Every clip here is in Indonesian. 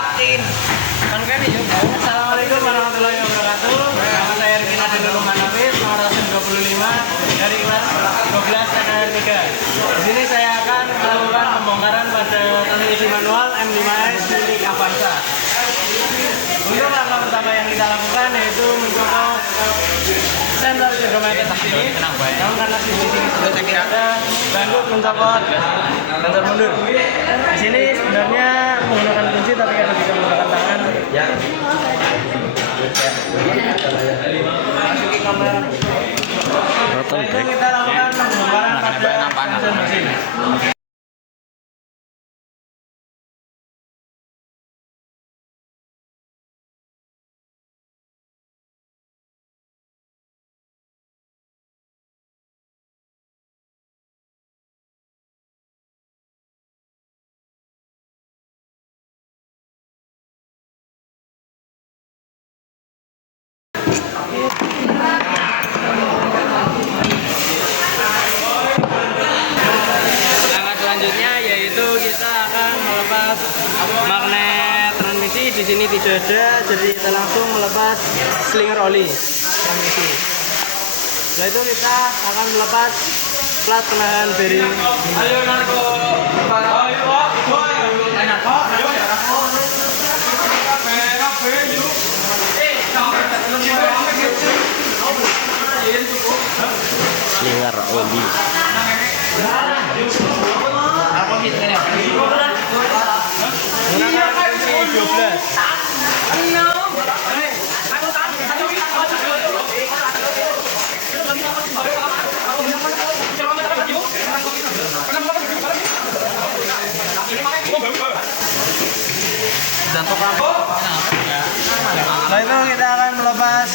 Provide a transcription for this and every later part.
Assalamualaikum warahmatullahi wabarakatuh. Nama saya Rikina Denurung Manawis, nomor 25 dari kelas 12 KKR 3. Di sini saya akan melakukan pembongkaran pada transmisi manual M5S milik Avanza. Untuk langkah pertama yang kita lakukan yaitu mencopot sensor speedometer di sini. Namun karena di sini sudah tidak ada, bantu mencopot sensor mundur. Di sini sebenarnya menggunakan kunci tapi kalau bisa menggunakan tangan. Ya. Itu kita lakukan pembongkaran pada sensor mesin. Langkah selanjutnya yaitu kita akan melepas magnet transmisi. Di sini tidak ada, jadi kita langsung melepas slinger oli transmisi. Setelah itu kita akan melepas plat penahan bearing. Slinger oli. Menggunakan kunci 12. Setelah itu kita akan melepas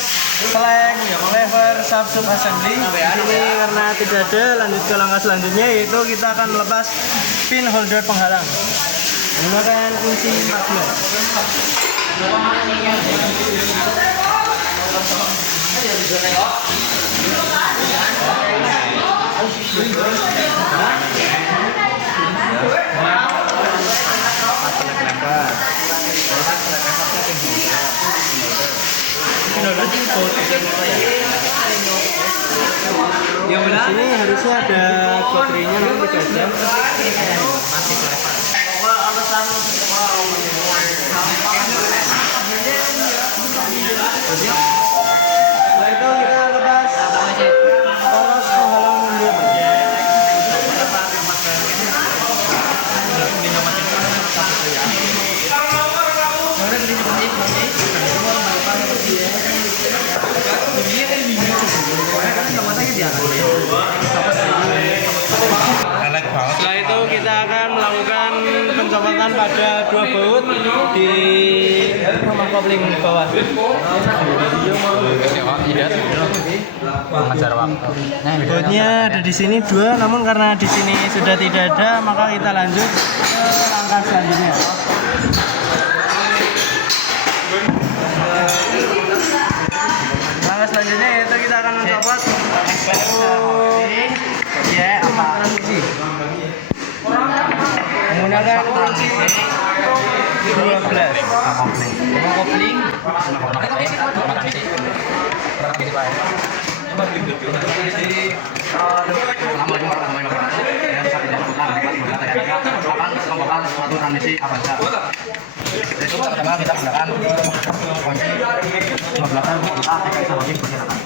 select lever sub assembly. Ini karena tidak ada, lanjut ke langkah selanjutnya yaitu kita akan melepas pin holder penghalang menggunakan kunci 14. Di sini harusnya ada baterainya, nanti tidak ada. Masih lebar. Setelah itu kita lepas poros penghalang mundur. Setelah itu kita akan melakukan pencopotan pada dua baut di nomor kopling bawah. Bautnya ada di sini dua, namun karena di sini sudah tidak ada, maka kita lanjut ke langkah selanjutnya. Langkah selanjutnya yaitu kita akan mencopot transmisi menggunakan kunci 12. Kopling. Suatu transmisi Avanza. Itu pertama kita gunakan kunci 12 kita bisa wajib pergerakan.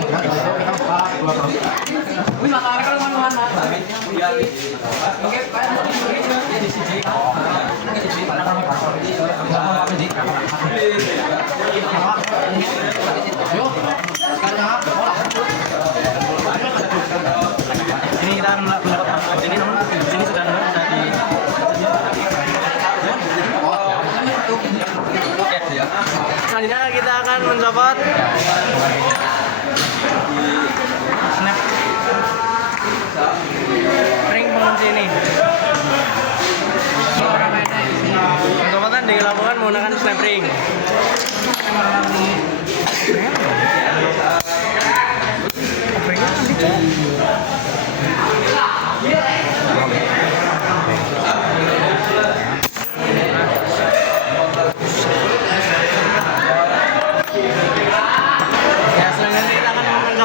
Kita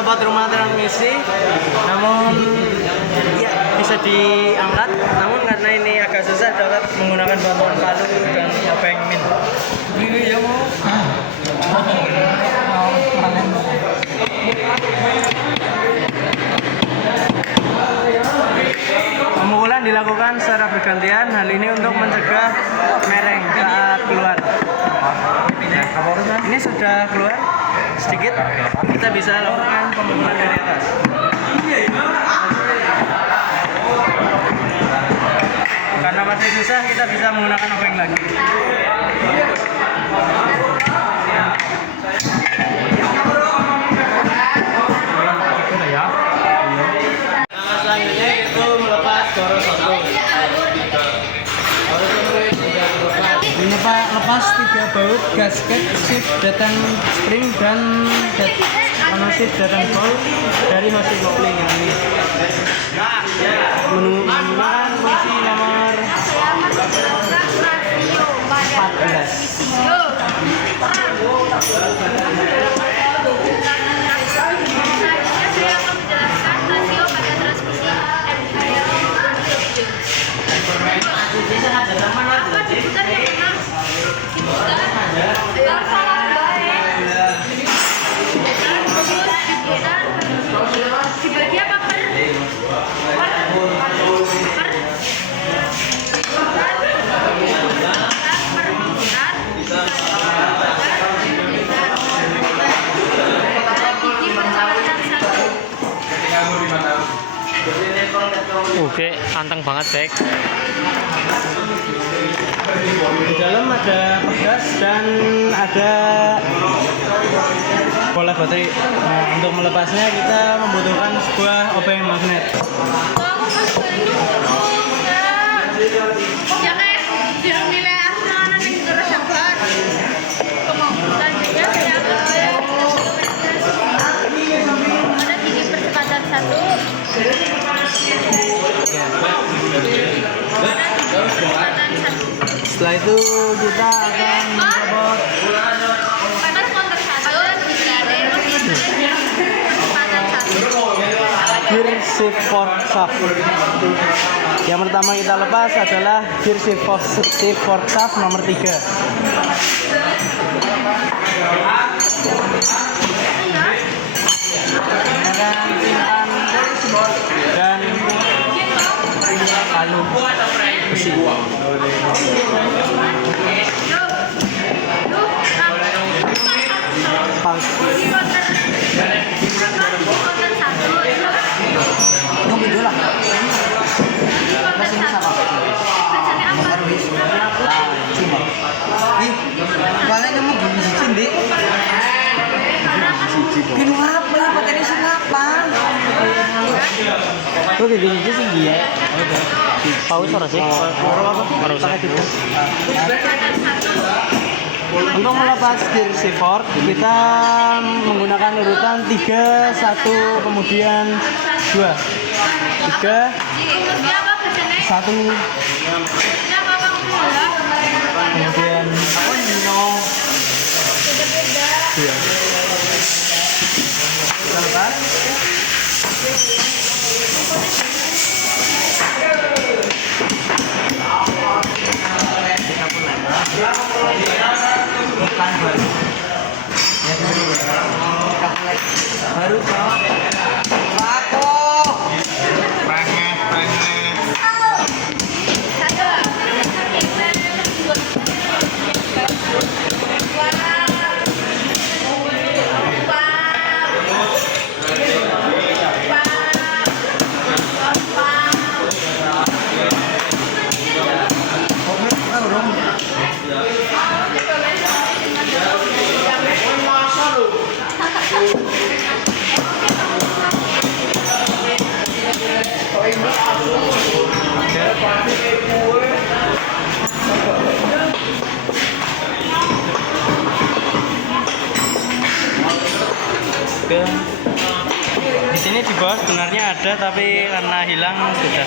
copot rumah transmisi, namun ya bisa diangkat. Namun karena ini agak susah dapat menggunakan bantuan palu dan obeng min. Ini ya mau. Pemukulan dilakukan secara bergantian. Hal ini untuk mencegah mereng saat keluar. Ini sudah keluar sedikit, kita bisa lakukan pemukulan dari atas. Karena masih susah, kita bisa menggunakan obeng lagi. Nah, selanjutnya itu melepas boros 1. Lepas 3 baut gasket shift datang spring dan shift datang ball dari housing kopling yang ini. Menggunakan kunci nomor 14. Oke, anteng banget, Bek. Di dalam ada pegas dan ada bola baterai. Nah, untuk melepasnya kita membutuhkan sebuah obeng magnet. Setelah itu kita akan mencopot gear shift fork shaft. Yang pertama kita lepas adalah gear shift fork shaft nomor 3. Dan palu besi. Oke, gini sih dia. Paus ora sih? Ora usah. Untuk melepas gear shift fork kita menggunakan urutan 3, 1, kemudian 2. 3, 1, kemudian 2. Kita lepas. Baru di sini di bawah sebenarnya ada, tapi karena hilang sudah.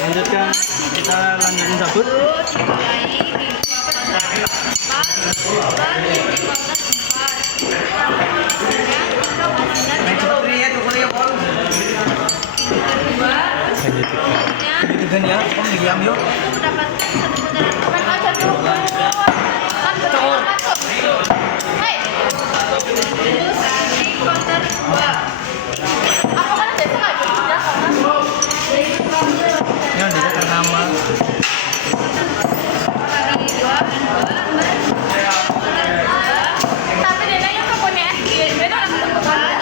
Lanjutkan, kita lanjutin sabut. Itu kan ya, kamu diam yuk. Ini ada nama. Tapi dia nanya ke punya beda lah ketemu kan.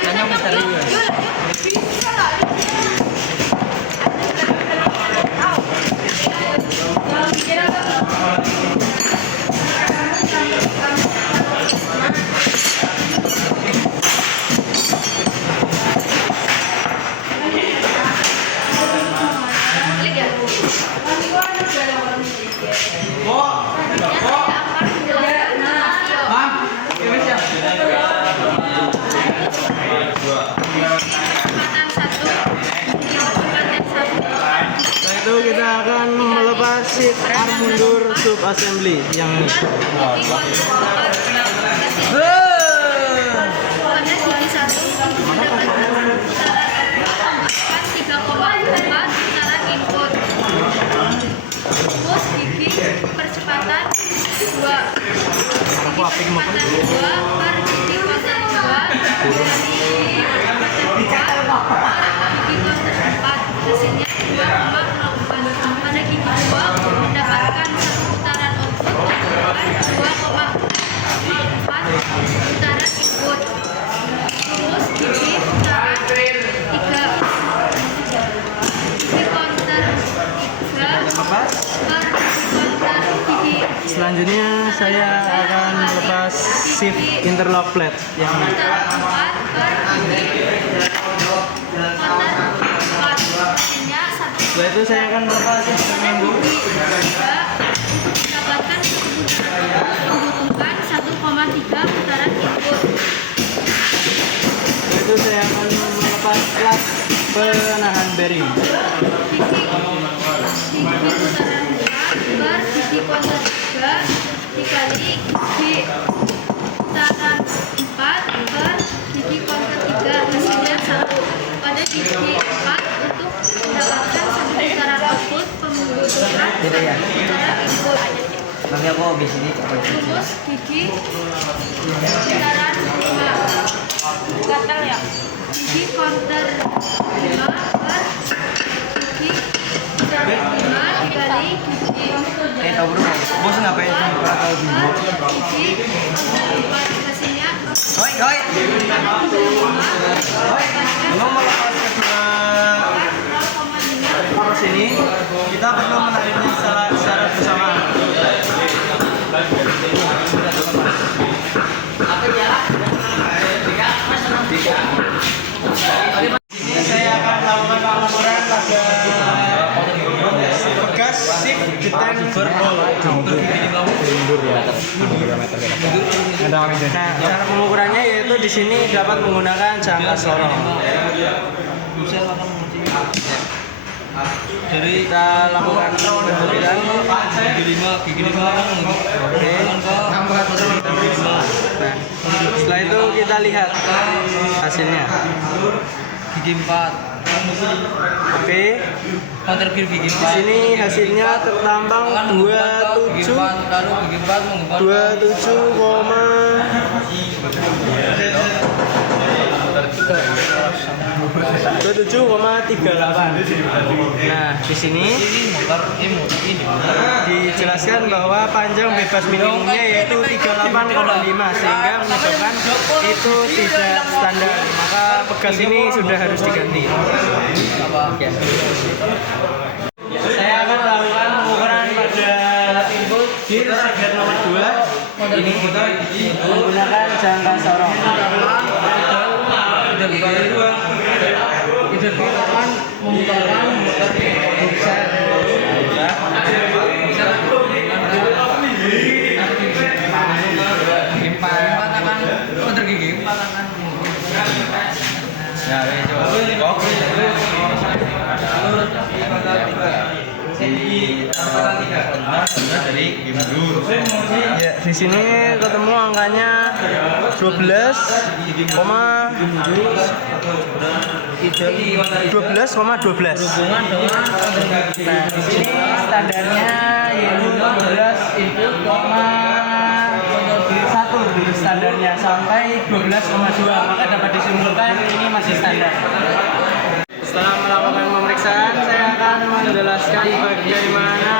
Tanya misteri ya. Setelah itu kita akan melepas seat arm mundur sub assembly yang ini. Percepatan 2 percepatan 2 per gigi konten 2 hasilnya 2,04 pada gigi 2 mendapatkan satu putaran output dan 2,4 putaran input. Terus gigi putaran 3 gigi konter 3 Lepas. per konter gigi Selanjutnya saya akan melepas shift interlock plate yang ini. konter 4 per gigi konter 4 hasilnya 1 Setelah itu saya akan melepas shift penyambung. mendapatkan membutuhkan 1,3 putaran input. Setelah itu saya akan melepas plat penahan bearing. Gigi putaran 4 per gigi konter 3 dikali gigi putaran 4 per gigi konter 3 hasilnya 1 pada gigi 4 untuk mendapatkan satu putaran output membutuhkan putaran input. Nanti aku habis ini coba. Rumus gigi putaran 5 gatal ya, gigi konter 5 per gigi putaran 5 dikali gigi Tahu bro, bos ngapain sih kalau tahu dulu? gigi konter 4 hasilnya Hoi, hoi. Belum melepas kedua poros ini, kita perlu menariknya secara bersamaan. Saya akan melakukan pengukuran pada bekas shift detain Nah, cara pengukurannya yaitu di sini dapat menggunakan jangka sorong. Jadi kita lakukan pengukuran gigi 5. Oke. Nah, setelah itu kita lihat hasilnya. gigi 4. Oke. Counter gear gigi Di sini hasilnya tertampang 27 lalu gigi 4 mengubah 27,38. Nah, di sini dijelaskan bahwa panjang bebas minimumnya yaitu 38,5 sehingga menyebabkan itu tidak standar. Maka pegas ini sudah harus diganti. Saya akan melakukan pengukuran pada input gear ini menggunakan jangka sorong. Ya, di sini ketemu angkanya 12,12. Nah, di sini standarnya yaitu 12 input, 1 standarnya sampai 12,2, maka dapat disimpulkan ini masih standar. Setelah melakukan pemeriksaan, saya akan menjelaskan bagaimana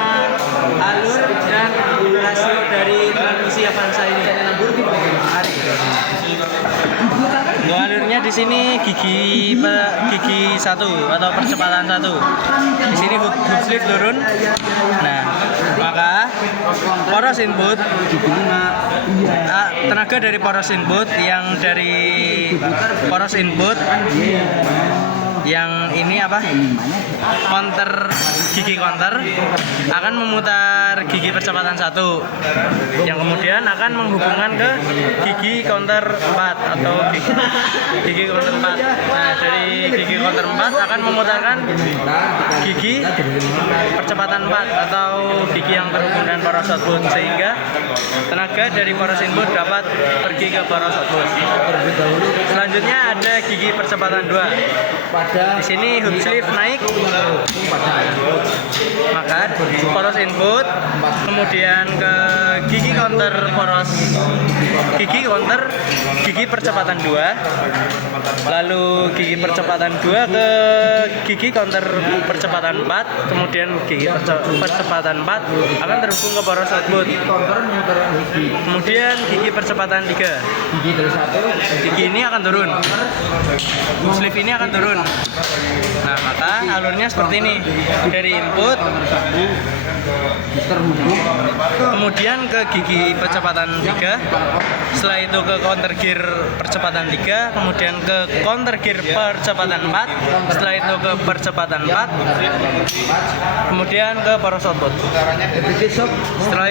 alur dan rasio dari transmisi Avanza ini. Mari. Untuk alurnya di sini gigi 1 atau percepatan 1. Di sini hook sleeve turun. Nah, maka poros input tenaga dari poros input yang ini apa? Gigi counter akan memutar gigi percepatan 1 yang kemudian akan menghubungkan ke gigi counter 4 atau gigi counter 4. Nah, dari gigi counter 4 akan memutarkan gigi percepatan 4 atau gigi yang terhubung dengan poros output, sehingga tenaga dari poros input dapat pergi ke poros output. Selanjutnya ada gigi percepatan 2. Di sini hook sleeve naik, maka poros input kemudian ke gigi counter gigi percepatan 2, lalu gigi percepatan 2 ke gigi counter percepatan 4, kemudian gigi percepatan 4 akan terhubung ke poros output. Kemudian gigi percepatan 3, gigi ini akan turun, hook sleeve ini akan turun. Nah, maka alurnya seperti ini, dari input kemudian ke gigi percepatan 3, setelah itu ke counter gear percepatan 3, kemudian ke counter gear percepatan 4, setelah itu ke percepatan 4, kemudian ke poros output. Setelah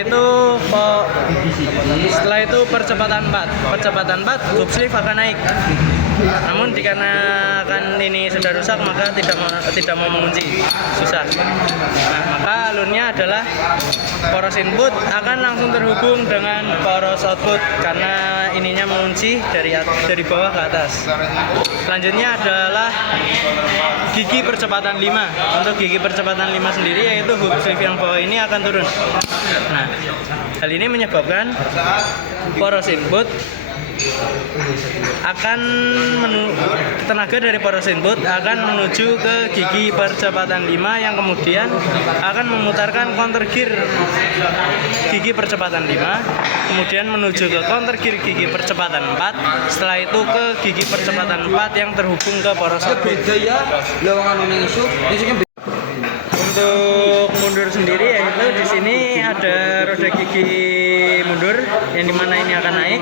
itu percepatan 4 hook sleeve akan naik. Namun dikarenakan ini sudah rusak, maka tidak mau mengunci, susah. Nah, maka alurnya adalah poros input akan langsung terhubung dengan poros output karena ininya mengunci dari bawah ke atas. Selanjutnya adalah gigi percepatan 5. Untuk gigi percepatan 5 sendiri, yaitu hook sleeve yang bawah ini akan turun. Nah, hal ini menyebabkan poros input tenaga dari poros input akan menuju ke gigi percepatan 5 yang kemudian akan memutarkan counter gear gigi percepatan 5, kemudian menuju ke counter gear gigi percepatan 4, setelah itu ke gigi percepatan 4 yang terhubung ke poros output. Untuk mundur sendiri, yaitu di sini ada roda gigi mundur yang dimana ini akan naik.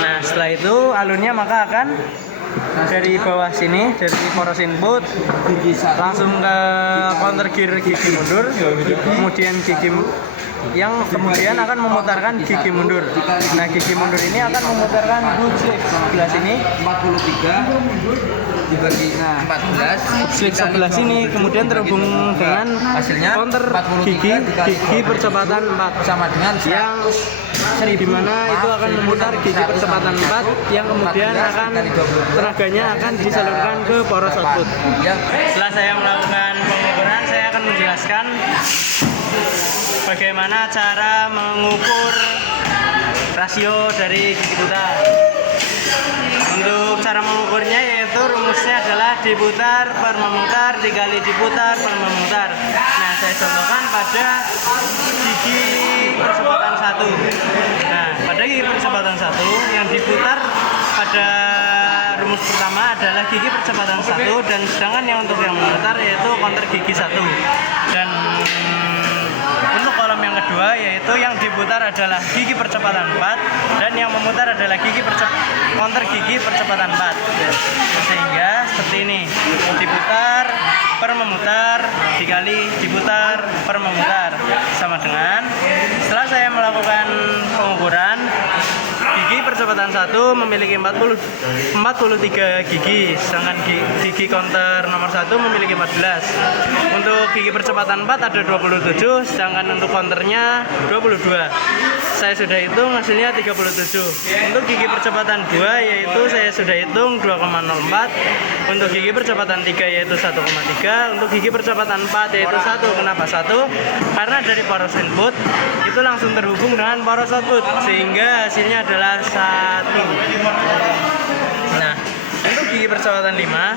Nah, setelah itu alurnya maka akan dari bawah sini, dari poros input langsung ke counter gear gigi mundur, kemudian gigi yang kemudian akan memutarkan gigi mundur. Nah, gigi mundur ini akan memutarkan hook sleeve sebelah sini 43 dibagi 14 sleeve sebelah sini, kemudian terhubung dengan hasilnya counter gigi percepatan 4 sama dengan yang di mana itu akan memutar gigi percepatan 4 yang kemudian akan tenaganya akan disalurkan ke poros output. Setelah saya melakukan pengukuran, saya akan menjelaskan bagaimana cara mengukur rasio dari gigi putar. Untuk cara mengukurnya, yaitu rumusnya adalah diputar per memutar dikali diputar per memutar. Nah, saya contohkan pada gigi percepatan 1. Nah, pada gigi percepatan 1 yang diputar pada rumus pertama adalah gigi percepatan 1, dan sedangkan yang untuk yang memutar yaitu counter gigi 1. Dan untuk kolom yang kedua kedua yaitu yang diputar adalah gigi percepatan 4 dan yang memutar adalah counter gigi percepatan 4. Sehingga seperti ini, diputar per memutar dikali diputar per memutar sama dengan setelah saya melakukan pengukuran gigi percepatan 1 memiliki 43 gigi, sedangkan gigi counter nomor 1 memiliki 14. Untuk gigi percepatan 4 ada 27, sedangkan untuk counternya 22. Saya sudah hitung hasilnya 37. Untuk gigi percepatan 2 yaitu saya sudah hitung 2,04. Untuk gigi percepatan 3 yaitu 1,3. Untuk gigi percepatan 4 yaitu 1. Kenapa 1? Karena dari poros input itu langsung terhubung dengan poros output sehingga hasilnya adalah 1. Nah, untuk gigi percepatan 5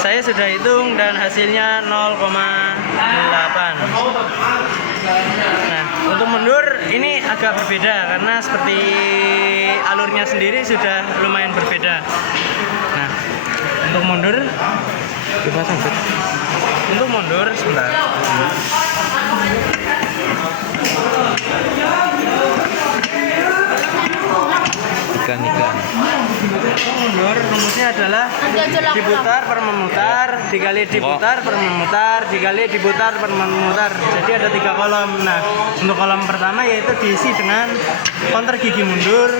saya sudah hitung dan hasilnya 0,8. Nah, untuk mundur ini agak berbeda karena seperti alurnya sendiri sudah lumayan berbeda. Nah, untuk mundur dipasang. Untuk mundur sebentar. Ikan. Mundur rumusnya adalah diputar per memutar dikali diputar per memutar dikali diputar per memutar. Jadi ada 3 kolom. Nah, untuk kolom pertama yaitu diisi dengan counter gigi mundur.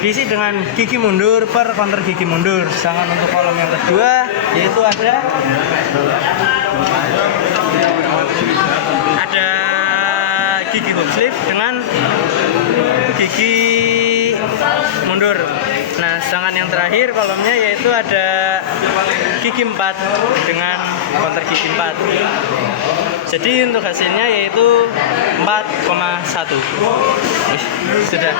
Diisi dengan gigi mundur per counter gigi mundur. Sedangkan untuk kolom yang kedua yaitu ada gigi hook sleeve dengan gigi mundur. Nah, sedangkan yang terakhir kolomnya yaitu ada gigi 4 dengan counter gigi 4. Jadi untuk hasilnya yaitu 4,1. Sudah.